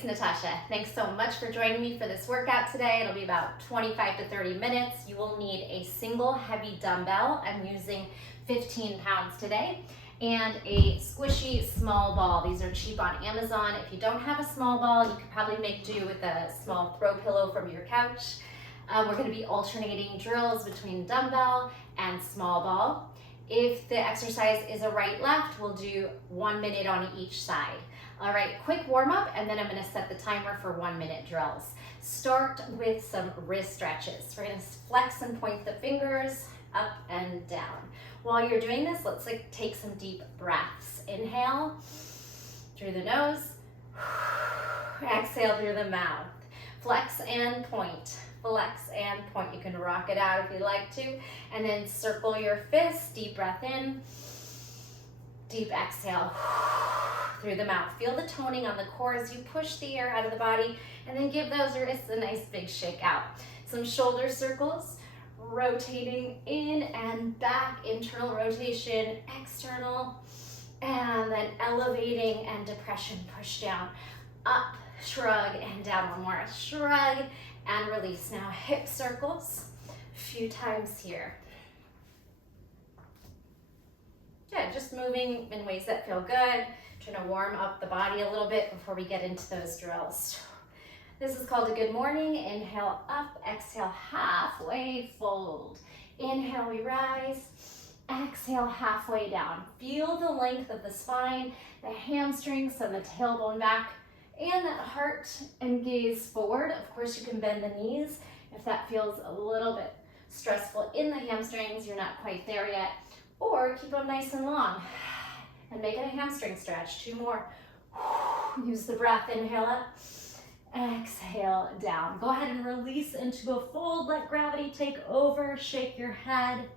it's Natasha. Thanks so much for joining me for this workout today. It'll be about 25 to 30 minutes. You will need a single heavy dumbbell. I'm using 15 pounds today, and a squishy small ball. These are cheap on Amazon. If you don't have a small ball, you could probably make do with a small throw pillow from your couch. We're going to be alternating drills between dumbbell and small ball. If the exercise is a right-left, we'll do 1 minute on each side. All right, quick warm up, and then I'm gonna set the timer for 1 minute drills. Start with some wrist stretches. We're gonna flex and point the fingers up and down. While you're doing this, let's take some deep breaths. Inhale through the nose, exhale through the mouth. Flex and point, flex and point. You can rock it out if you like to, and then circle your fists, deep breath in, deep exhale through the mouth. Feel the toning on the core as you push the air out of the body, and then give those wrists a nice big shake out. Some shoulder circles, rotating in and back, internal rotation, external, and then elevating and depression, push down, up, shrug, and down. One more, shrug, and release. Now hip circles, a few times here. Yeah, just moving in ways that feel good. Trying to warm up the body a little bit before we get into those drills. This is called a good morning. Inhale up, exhale, halfway fold. Inhale, we rise. Exhale, halfway down. Feel the length of the spine, the hamstrings and the tailbone back, and that heart and gaze forward. Of course, you can bend the knees if that feels a little bit stressful in the hamstrings. You're not quite there yet. Or keep them nice and long and make it a hamstring stretch. 2 more. Use the breath. Inhale up, exhale down. Go ahead and release into a fold. Let gravity take over. Shake your head.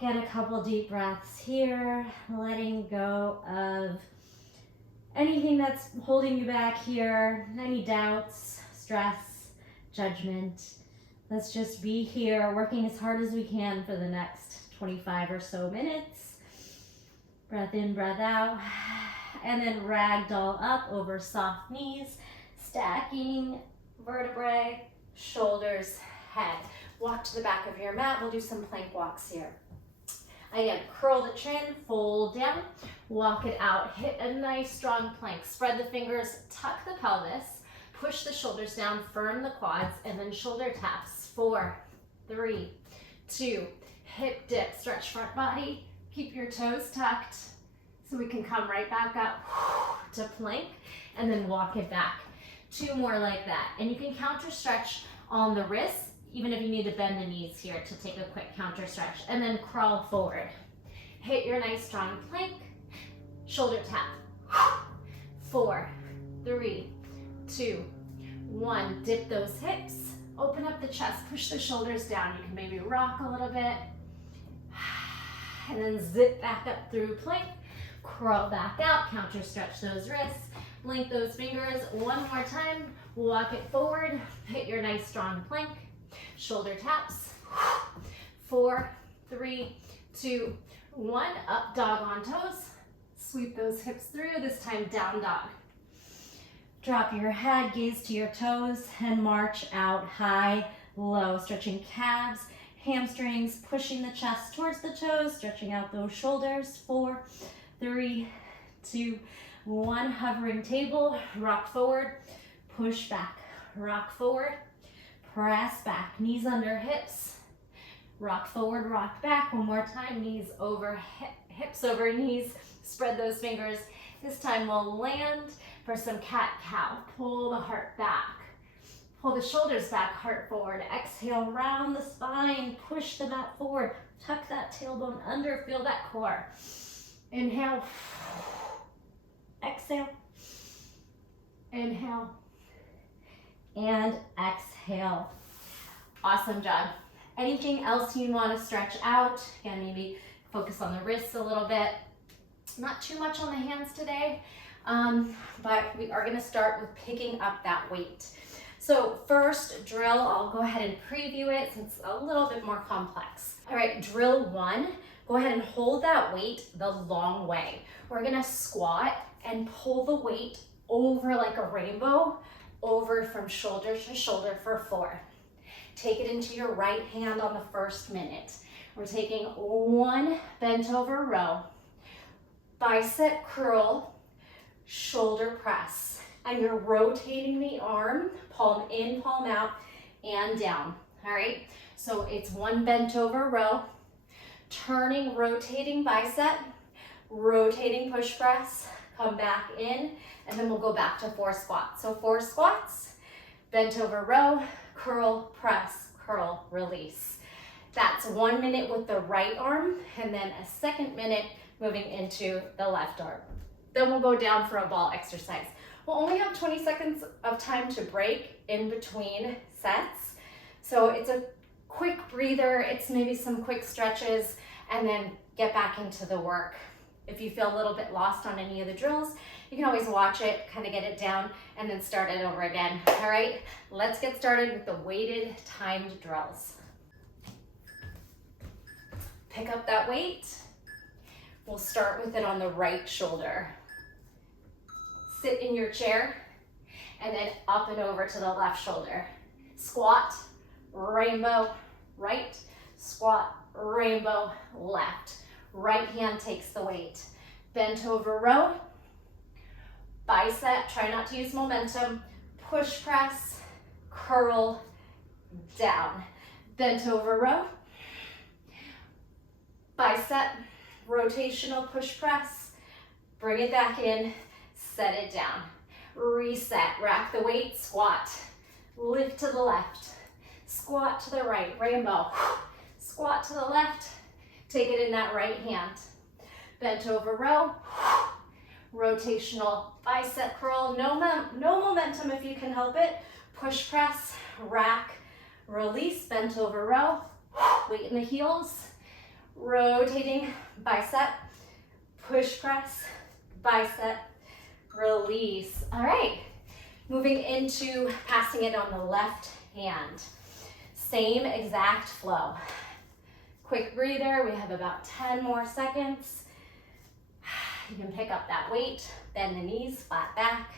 Get a couple deep breaths here, letting go of anything that's holding you back here, any doubts, stress, judgment. Let's just be here, working as hard as we can for the next 25 or so minutes. Breath in, breath out, and then ragdoll up over soft knees, stacking vertebrae, shoulders, head. Walk to the back of your mat. We'll do some plank walks here. Again, curl the chin, fold down, walk it out. Hit a nice strong plank. Spread the fingers, tuck the pelvis, push the shoulders down, firm the quads, and then shoulder taps. 4, 3, 2, hip dip, stretch front body. Keep your toes tucked so we can come right back up to plank and then walk it back. 2 more like that. And you can counter stretch on the wrists, even if you need to bend the knees here to take a quick counter stretch, and then crawl forward. Hit your nice strong plank, shoulder tap. 4, 3, 2, 1. Dip those hips, open up the chest, push the shoulders down. You can maybe rock a little bit. And then zip back up through plank, crawl back out, counter stretch those wrists, link those fingers. 1 more time, walk it forward, hit your nice strong plank, shoulder taps. 4, 3, 2, 1, up dog on toes, sweep those hips through, this time down dog. Drop your head, gaze to your toes, and march out high, low, stretching calves, hamstrings, pushing the chest towards the toes, stretching out those shoulders. 4, 3, 2, 1. Hovering table, rock forward, push back, rock forward, press back, knees under hips, rock forward, rock back. 1 more time, knees over hips over knees, spread those fingers. This time we'll land for some cat-cow. Pull the heart back. Pull the shoulders back, heart forward. Exhale, round the spine, push the mat forward. Tuck that tailbone under, feel that core. Inhale, exhale, inhale, and exhale. Awesome job. Anything else you want to stretch out? Again, maybe focus on the wrists a little bit. Not too much on the hands today, but we are going to start with picking up that weight. So first drill, I'll go ahead and preview it since it's a little bit more complex. All right, drill 1, go ahead and hold that weight the long way. We're gonna squat and pull the weight over like a rainbow, over from shoulder to shoulder for 4. Take it into your right hand on the first minute. We're taking 1 bent over row, bicep curl, shoulder press, and you're rotating the arm, palm in, palm out, and down. All right, so it's 1 bent over row, turning, rotating bicep, rotating push press, come back in, and then we'll go back to 4 squats. So 4 squats, bent over row, curl, press, curl, release. That's 1 minute with the right arm, and then a second minute moving into the left arm. Then we'll go down for a ball exercise. We'll only have 20 seconds of time to break in between sets. So it's a quick breather, it's maybe some quick stretches, and then get back into the work. If you feel a little bit lost on any of the drills, you can always watch it, kind of get it down, and then start it over again. All right, let's get started with the weighted timed drills. Pick up that weight. We'll start with it on the right shoulder. Sit in your chair, and then up and over to the left shoulder. Squat, rainbow, right, squat, rainbow, left. Right hand takes the weight. Bent over row, bicep, try not to use momentum, push press, curl, down. Bent over row, bicep, rotational push press, bring it back in, set it down. Reset, rack the weight, squat, lift to the left, squat to the right, rainbow, squat to the left, take it in that right hand. Bent over row, rotational bicep curl, no momentum if you can help it. Push press, rack, release, bent over row, weight in the heels, rotating bicep, push press, bicep, release. All right, moving into passing it on the left hand. Same exact flow. Quick breather, we have about 10 more seconds. You can pick up that weight, bend the knees, flat back.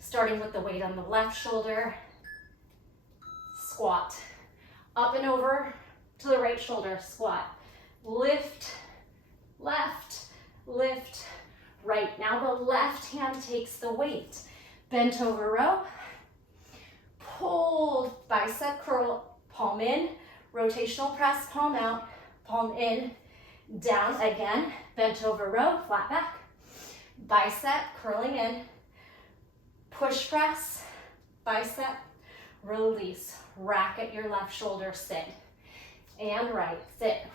Starting with the weight on the left shoulder. Squat, up and over to the right shoulder, squat. Lift, left, lift, right. Now the left hand takes the weight. Bent over row, pull, bicep curl, palm in, rotational press, palm out, palm in, down again, bent over row, flat back, bicep curling in, push press, bicep, release, rack at your left shoulder, sit, and right, sit,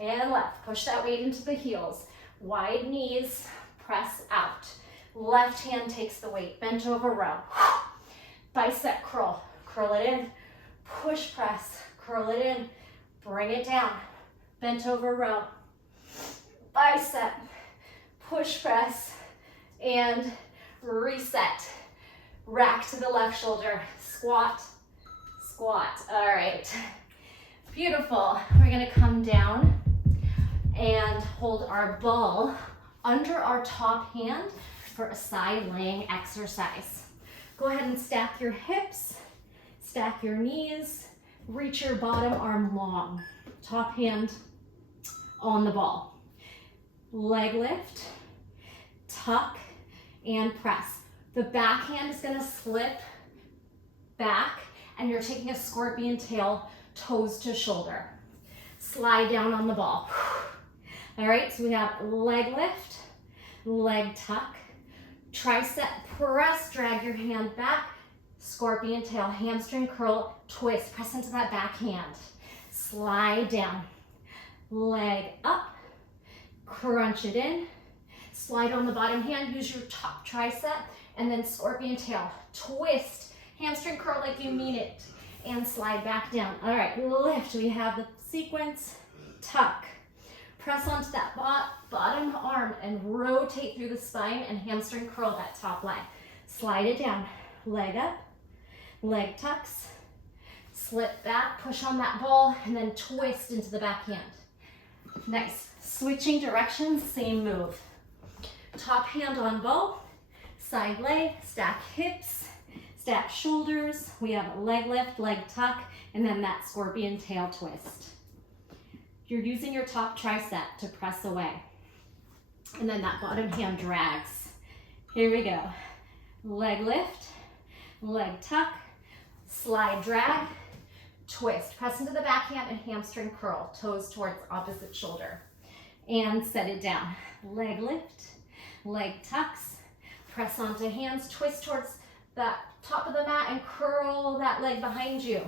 and left, push that weight into the heels, wide knees, press out, left hand takes the weight, bent over row, bicep curl, curl it in, push press, curl it in, bring it down, bent over row, bicep, push press, and reset. Rack to the left shoulder, squat, squat. All right, beautiful. We're gonna come down and hold our ball under our top hand for a side laying exercise. Go ahead and stack your hips, stack your knees, reach your bottom arm long, top hand on the ball. Leg lift, tuck, and press. The back hand is gonna slip back, and you're taking a scorpion tail, toes to shoulder. Slide down on the ball. All right, so we have leg lift, leg tuck, tricep press, drag your hand back, scorpion tail, hamstring curl, twist, press into that back hand. Slide down, leg up, crunch it in, slide on the bottom hand, use your top tricep, and then scorpion tail, twist, hamstring curl like you mean it, and slide back down. All right, lift, we have the sequence, tuck, press onto that bottom arm and rotate through the spine and hamstring curl that top leg. Slide it down, leg up, leg tucks, slip back, push on that ball, and then twist into the back hand. Nice. Switching directions, same move. Top hand on ball, side leg, stack hips, stack shoulders. We have a leg lift, leg tuck, and then that scorpion tail twist. You're using your top tricep to press away. And then that bottom hand drags. Here we go. Leg lift, leg tuck, slide drag, twist. Press into the backhand and hamstring curl, toes towards opposite shoulder. And set it down. Leg lift, leg tucks, press onto hands, twist towards the top of the mat and curl that leg behind you.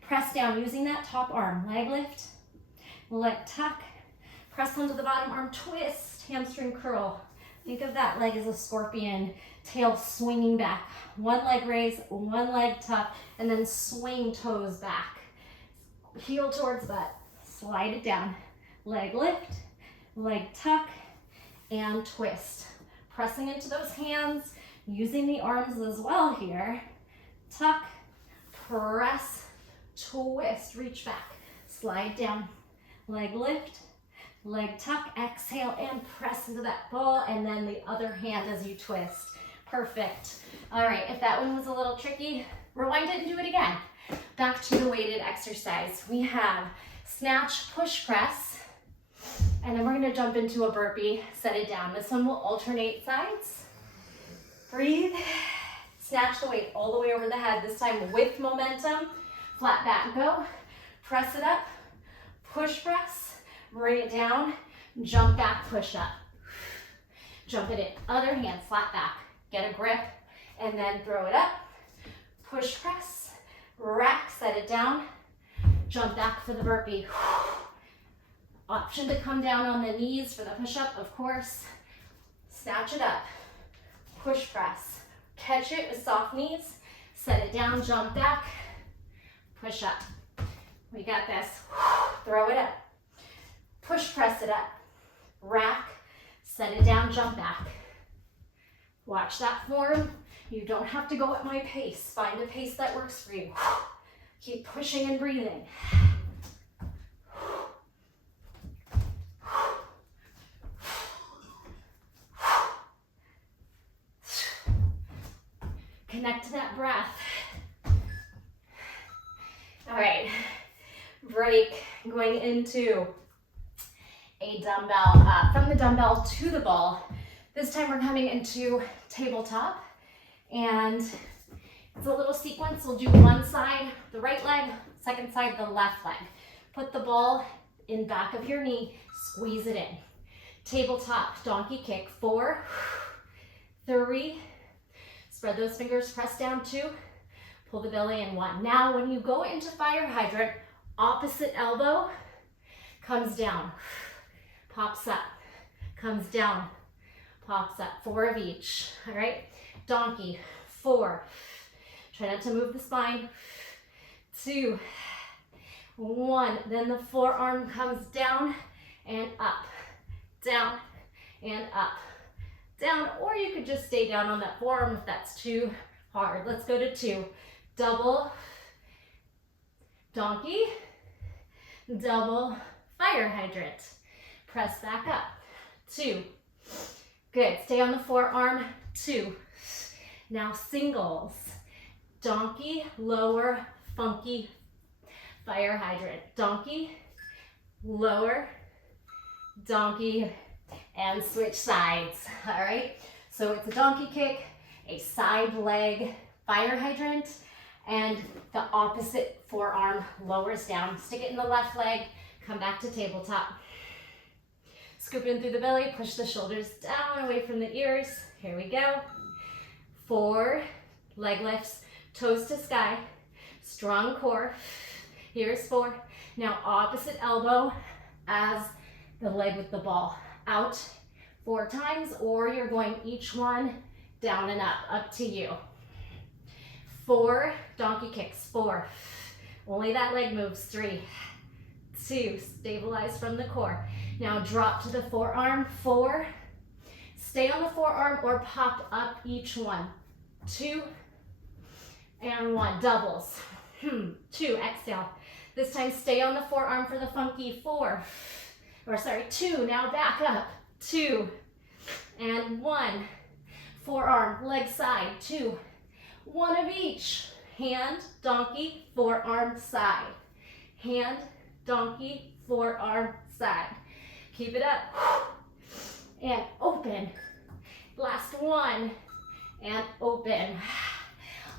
Press down using that top arm. Leg lift, leg tuck, press onto the bottom arm, twist, hamstring curl. Think of that leg as a scorpion, tail swinging back. One leg raise, one leg tuck, and then swing toes back. Heel towards butt, slide it down. Leg lift, leg tuck, and twist. Pressing into those hands, using the arms as well here. Tuck, press, twist, reach back, slide down. Leg lift, leg tuck, exhale, and press into that ball, and then the other hand as you twist. Perfect. All right, if that one was a little tricky, rewind it and do it again. Back to the weighted exercise. We have snatch, push, press, and then we're gonna jump into a burpee, set it down. This one will alternate sides. Breathe, snatch the weight all the way over the head, this time with momentum. Flat back, go, press it up, push press, bring it down, jump back, push up. Jump it in, other hand, flat back, get a grip, and then throw it up, push press, rack, set it down, jump back for the burpee. Option to come down on the knees for the push-up, of course. Snatch it up, push press, catch it with soft knees, set it down, jump back, push up. We got this. Throw it up, push press it up, rack, set it down, jump back. Watch that form. You don't have to go at my pace. Find a pace that works for you. Keep pushing and breathing. Connect to that breath. All right, break, going into a dumbbell, from the dumbbell to the ball. This time we're coming into tabletop, and it's a little sequence. We'll do one side, the right leg, second side, the left leg. Put the ball in back of your knee, squeeze it in. Tabletop, donkey kick, 4, 3, spread those fingers, press down, 2, pull the belly in, 1. Now when you go into fire hydrant, opposite elbow comes down, pops up, comes down, pops up, 4 of each, all right? Donkey, 4, try not to move the spine, 2, 1, then the forearm comes down and up, down and up, down, or you could just stay down on that forearm if that's too hard. Let's go to 2, double, donkey, double, fire hydrant, press back up, 2, good, stay on the forearm, 2, now singles, donkey, lower, funky, fire hydrant, donkey, lower, donkey, and switch sides, all right? So it's a donkey kick, a side leg fire hydrant, and the opposite forearm lowers down. Stick it in the left leg, come back to tabletop. Scoop in through the belly, push the shoulders down away from the ears. Here we go. 4, leg lifts, toes to sky, strong core. Here's 4. Now opposite elbow as the leg with the ball. Out 4 times, or you're going each one down and up to you. 4, donkey kicks, 4. Only that leg moves, 3, 2, stabilize from the core. Now drop to the forearm, 4. Stay on the forearm or pop up each one. 2 and 1, doubles. 2, exhale. This time stay on the forearm for the funky 4. Or sorry, 2, now back up, 2 and 1. forearm, leg side, 2, 1 of each. Hand, donkey, forearm, side. Hand, donkey, forearm, side. Keep it up. And open. Last one. And open.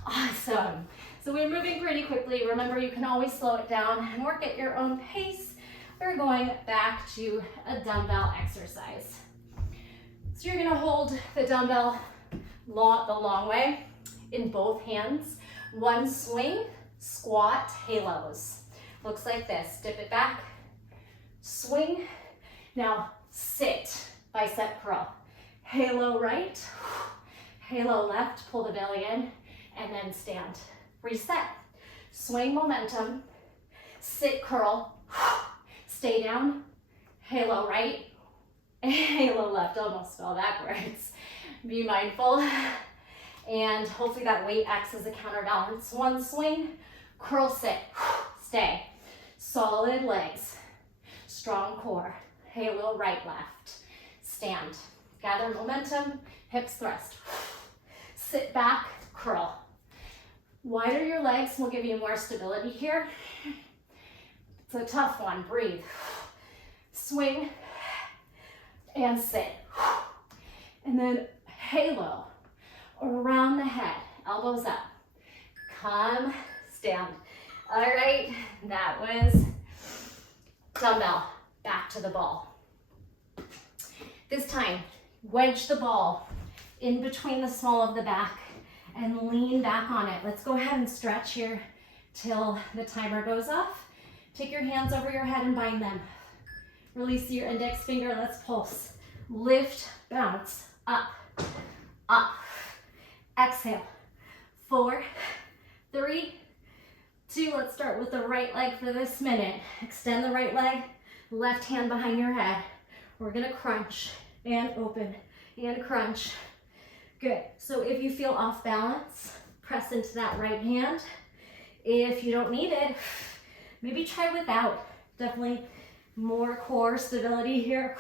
Awesome. So we're moving pretty quickly. Remember, you can always slow it down and work at your own pace. We're going back to a dumbbell exercise. So you're gonna hold the dumbbell the long way in both hands. 1 swing, squat, halos. Looks like this. Dip it back, swing. Now sit, bicep curl. Halo right, halo left, pull the belly in, and then stand. Reset. Swing momentum, sit curl, stay down, halo right, halo left. Almost fell backwards. Be mindful. And hopefully that weight acts as a counterbalance. 1 swing, curl, sit, stay. Solid legs, strong core. Halo right, left. Stand. Gather momentum, hips thrust. Sit back, curl. Wider your legs will give you more stability here. It's a tough one, breathe. Swing and sit. And then halo around the head, elbows up. Come, stand. All right, that was dumbbell, back to the ball. This time, wedge the ball in between the small of the back and lean back on it. Let's go ahead and stretch here till the timer goes off. Take your hands over your head and bind them. Release your index finger, let's pulse. Lift, bounce, up, up. Exhale. 4, 3, 2. Let's start with the right leg for this minute. Extend the right leg, left hand behind your head. We're gonna crunch and open and crunch. Good. So if you feel off balance, press into that right hand. If you don't need it, maybe try without. Definitely more core stability here.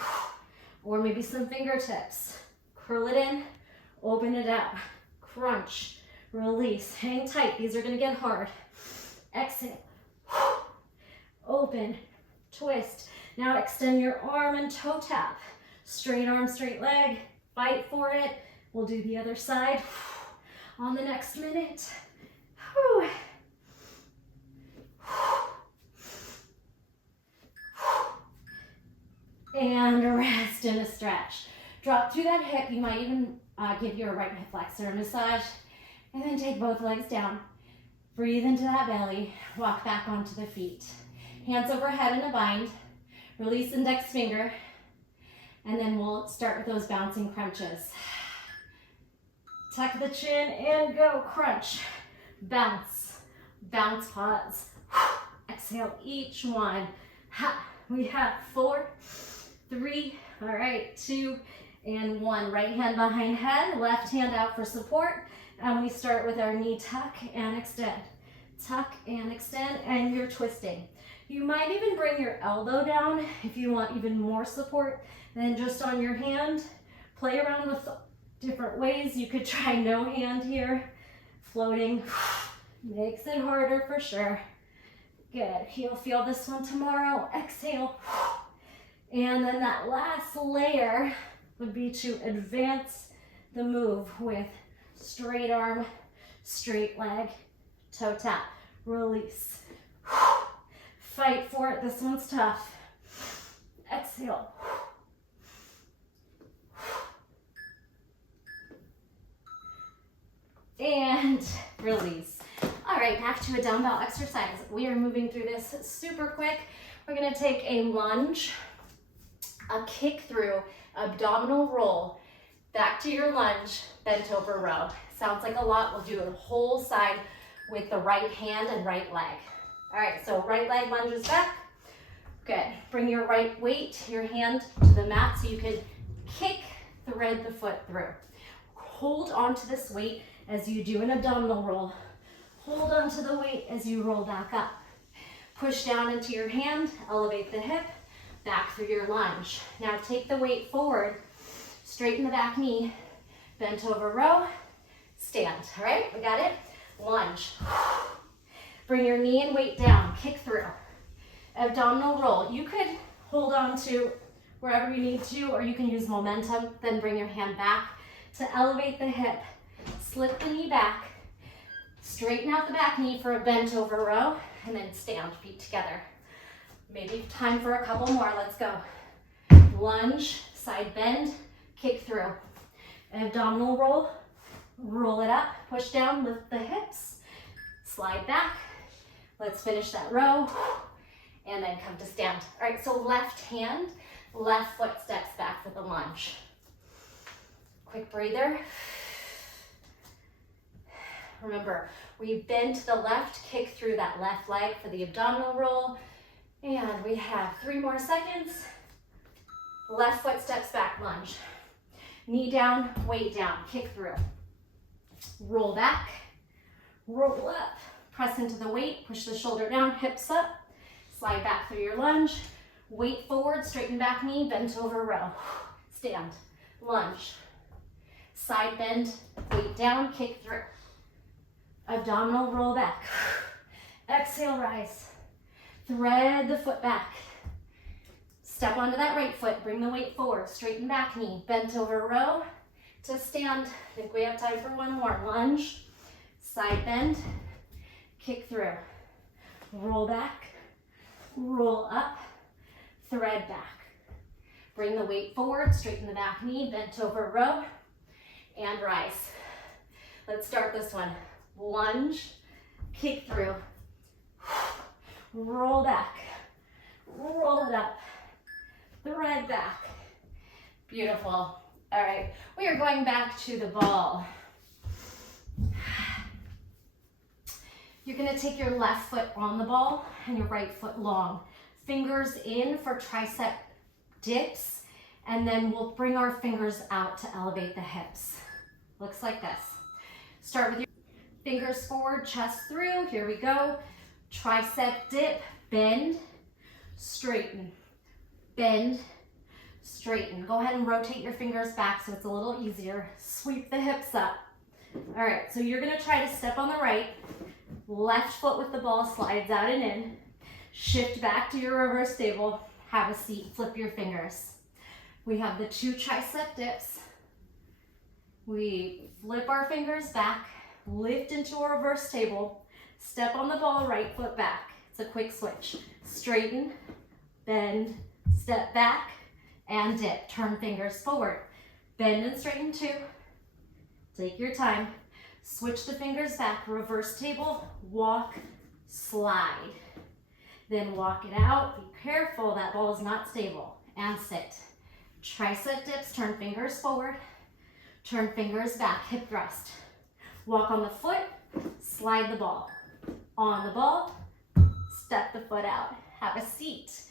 Or maybe some fingertips. Curl it in, open it out. Crunch, release, hang tight. These are gonna get hard. Exhale, open, twist. Now extend your arm and toe tap. Straight arm, straight leg, fight for it. We'll do the other side on the next minute. And rest and a stretch. Drop through that hip. You might even give your right hip flexor a massage. And then take both legs down. Breathe into that belly. Walk back onto the feet. Hands overhead in a bind. Release index finger. And then we'll start with those bouncing crunches. Tuck the chin and go. Crunch. Bounce. Bounce, pause. Exhale each one. We have 4, 3, all right, 2, and 1. Right hand behind head, left hand out for support. And we start with our knee tuck and extend. Tuck and extend, and you're twisting. You might even bring your elbow down if you want even more support than just on your hand. Play around with different ways. You could try no hand here. Floating makes it harder for sure. Good. You'll feel this one tomorrow. Exhale. And then that last layer would be to advance the move with straight arm, straight leg, toe tap, release. Fight for it. This one's tough. Exhale. And release. All right, back to a dumbbell exercise. We are moving through this super quick. We're gonna take a lunge, a kick through, abdominal roll, back to your lunge, bent over row. Sounds like a lot. We'll do a whole side with the right hand and right leg. All right, so right leg lunges back. Good. Bring your right weight, your hand to the mat so you can kick, thread the foot through. Hold onto this weight as you do an abdominal roll. Hold onto the weight as you roll back up. Push down into your hand, elevate the hip, back through your lunge. Now take the weight forward, straighten the back knee, bent over row, stand. All right, we got it? Lunge. Bring your knee and weight down, kick through. Abdominal roll. You could hold on to wherever you need to, or you can use momentum, then bring your hand back to elevate the hip. Slip the knee back, straighten out the back knee for a bent over row, and then stand, feet together. Maybe time for a couple more, let's go. Lunge, side bend, kick through. Abdominal roll, roll it up, push down, lift the hips, slide back. Let's finish that row, and then come to stand. All right, so left hand, left foot steps back for the lunge. Quick breather. Remember, we bend to the left, kick through that left leg for the abdominal roll. And we have 3 more seconds. Left foot steps back, lunge. Knee down, weight down, kick through. Roll back, roll up, press into the weight, push the shoulder down, hips up, slide back through your lunge. Weight forward, straighten back knee, bent over row. Stand, lunge. Side bend, weight down, kick through. Abdominal roll back. Exhale, rise. Thread the foot back. Step onto that right foot, bring the weight forward, straighten back knee, bent over row to stand. I think we have time for one more. Lunge, side bend, kick through. Roll back, roll up, thread back. Bring the weight forward, straighten the back knee, bent over row, and rise. Let's start this one. Lunge, kick through, roll back, roll it up, thread back. Beautiful. All right, we are going back to the ball. You're gonna take your left foot on the ball and your right foot long. Fingers in for tricep dips, and then we'll bring our fingers out to elevate the hips. Looks like this. Start with your fingers forward, chest through. Here we go. Tricep dip, bend, straighten, bend, straighten. Go ahead and rotate your fingers back so it's a little easier. Sweep the hips up. All right, so you're gonna try to step on the right. Left foot with the ball slides out and in. Shift back to your reverse table. Have a seat, flip your fingers. We have the 2 tricep dips. We flip our fingers back, lift into a reverse table, step on the ball, right foot back. It's a quick switch. Straighten, bend, step back, and dip. Turn fingers forward. Bend and straighten 2. Take your time. Switch the fingers back, reverse table, walk, slide. Then walk it out. Be careful, that ball is not stable. And sit. Tricep dips, turn fingers forward, turn fingers back, hip thrust. Walk on the foot, slide the ball. On the ball, step the foot out. Have a seat.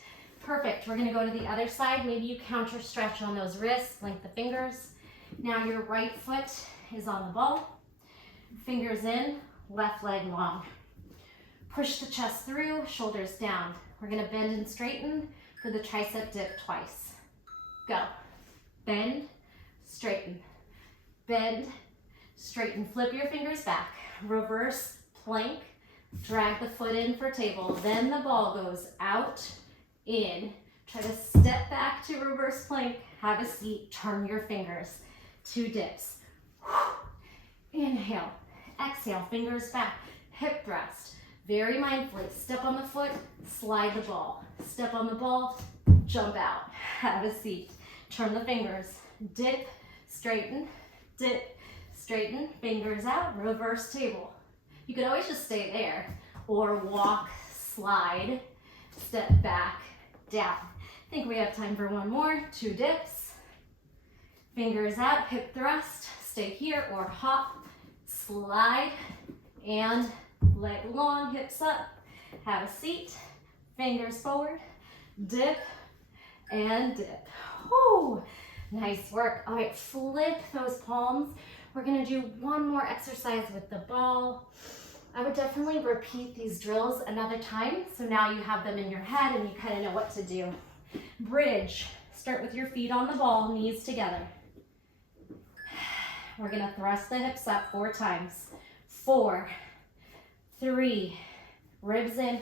Perfect. We're gonna go to the other side. Maybe you counter stretch on those wrists, blink the fingers. Now your right foot is on the ball. Fingers in, left leg long. Push the chest through, shoulders down. We're gonna bend and straighten for the tricep dip twice. Go. Bend, straighten. Bend, straighten. Flip your fingers back. Reverse plank. Drag the foot in for table. Then the ball goes out, in. Try to step back to reverse plank. Have a seat. Turn your fingers. 2 dips. Inhale. Exhale. Fingers back. Hip thrust. Very mindfully. Step on the foot. Slide the ball. Step on the ball. Jump out. Have a seat. Turn the fingers. Dip. Straighten. Dip. Straighten. Fingers out. Reverse table. You could always just stay there or walk, slide, step back, down. I think we have time for one more. 2 dips. Fingers out, hip thrust. Stay here or hop, slide, and leg long, hips up. Have a seat. Fingers forward. Dip and dip. Whew. Nice work. All right, flip those palms. We're gonna do one more exercise with the ball. I would definitely repeat these drills another time, so now you have them in your head and you kind of know what to do. Bridge. Start with your feet on the ball, knees together. We're gonna thrust the hips up 4 times. 4, 3, ribs in,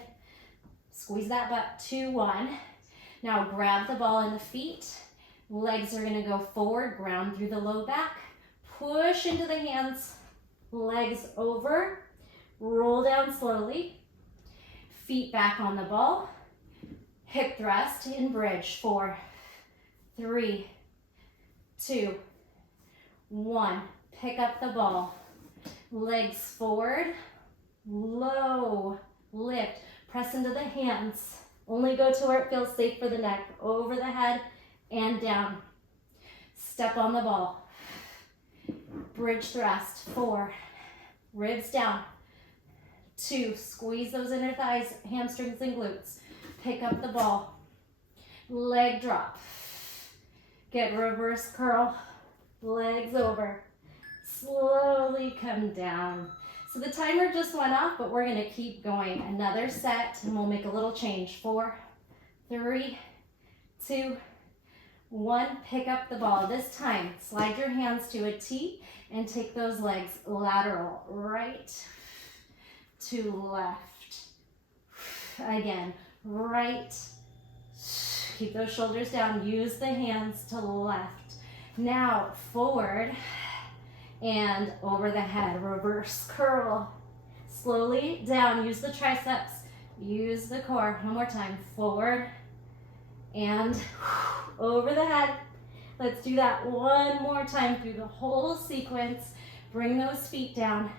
squeeze that butt, 2, 1. Now grab the ball in the feet. Legs are gonna go forward, ground through the low back. Push into the hands, legs over, roll down slowly. Feet back on the ball. Hip thrust in bridge, 4, 3, 2, 1. Pick up the ball. Legs forward, low, lift, press into the hands. Only go to where it feels safe for the neck, over the head and down. Step on the ball. Bridge thrust, 4, ribs down. 2, squeeze those inner thighs, hamstrings and glutes. Pick up the ball. Leg drop. Get reverse curl, legs over. Slowly come down. So the timer just went off, but we're gonna keep going. Another set, and we'll make a little change. 4, 3, 2, 1. Pick up the ball. This time, slide your hands to a T and take those legs lateral, right to left. Again, right. Keep those shoulders down. Use the hands to left. Now, forward and over the head. Reverse curl. Slowly down. Use the triceps. Use the core. One more time. Forward and over the head. Let's do that one more time through the whole sequence. Bring those feet down.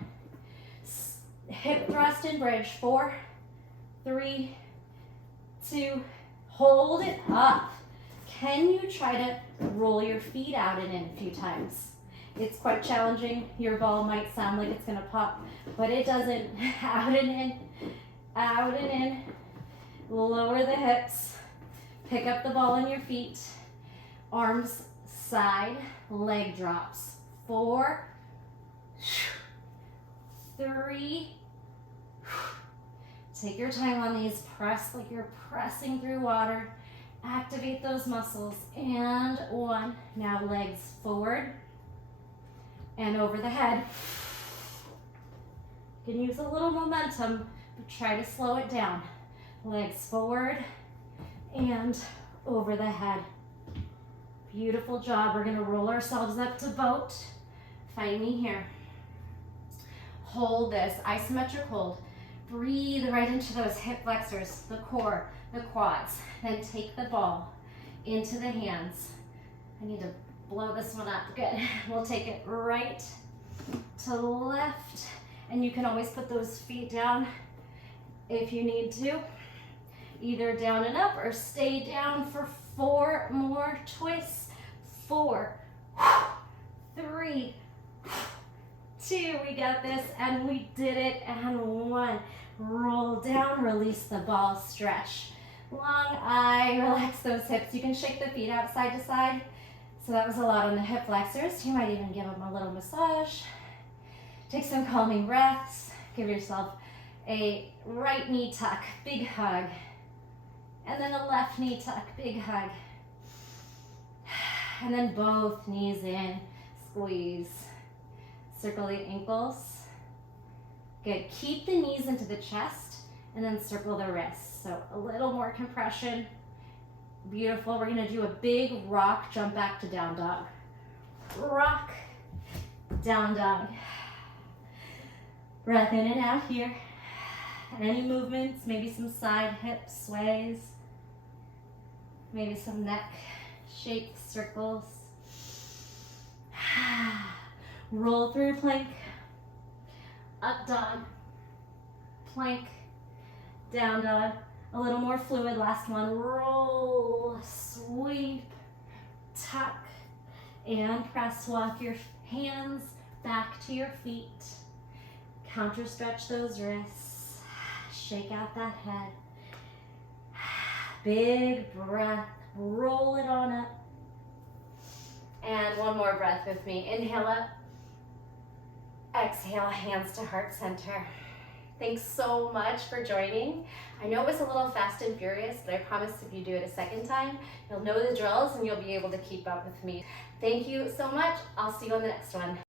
Hip thrust and bridge. 4, 3, 2, hold it up. Can you try to roll your feet out and in a few times? It's quite challenging. Your ball might sound like it's gonna pop, but it doesn't. Out and in, out and in. Lower the hips. Pick up the ball in your feet. Arms side, leg drops. 4, 3, take your time on these. Press like you're pressing through water. Activate those muscles. And 1. Now legs forward and over the head. You can use a little momentum, but try to slow it down. Legs forward and over the head. Beautiful job. We're gonna roll ourselves up to boat. Find me here. Hold this, isometric hold. Breathe right into those hip flexors, the core, the quads. Then take the ball into the hands. I need to blow this one up. Good. We'll take it right to left. And you can always put those feet down if you need to. Either down and up or stay down for 4 more twists. 4, 3, 2, we got this, and we did it, and 1. Roll down, release the ball, stretch. Long eye, relax those hips. You can shake the feet out side to side. So that was a lot on the hip flexors. You might even give them a little massage. Take some calming breaths. Give yourself a right knee tuck, big hug. And then a left knee tuck, big hug. And then both knees in, squeeze. Circle the ankles. Good, keep the knees into the chest and then circle the wrists. So a little more compression. Beautiful, we're gonna do a big rock, jump back to down dog. Rock, down dog. Breath in and out here. Any movements, maybe some side hip sways. Maybe some neck shakes, circles. Roll through plank, up dog, plank, down dog. A little more fluid, last one. Roll, sweep, tuck, and press. Walk your hands back to your feet. Counter stretch those wrists. Shake out that head. Big breath, roll it on up. And one more breath with me. Inhale up. Exhale, hands to heart center. Thanks so much for joining. I know it was a little fast and furious, but I promise if you do it a second time, you'll know the drills and you'll be able to keep up with me. Thank you so much. I'll see you on the next one.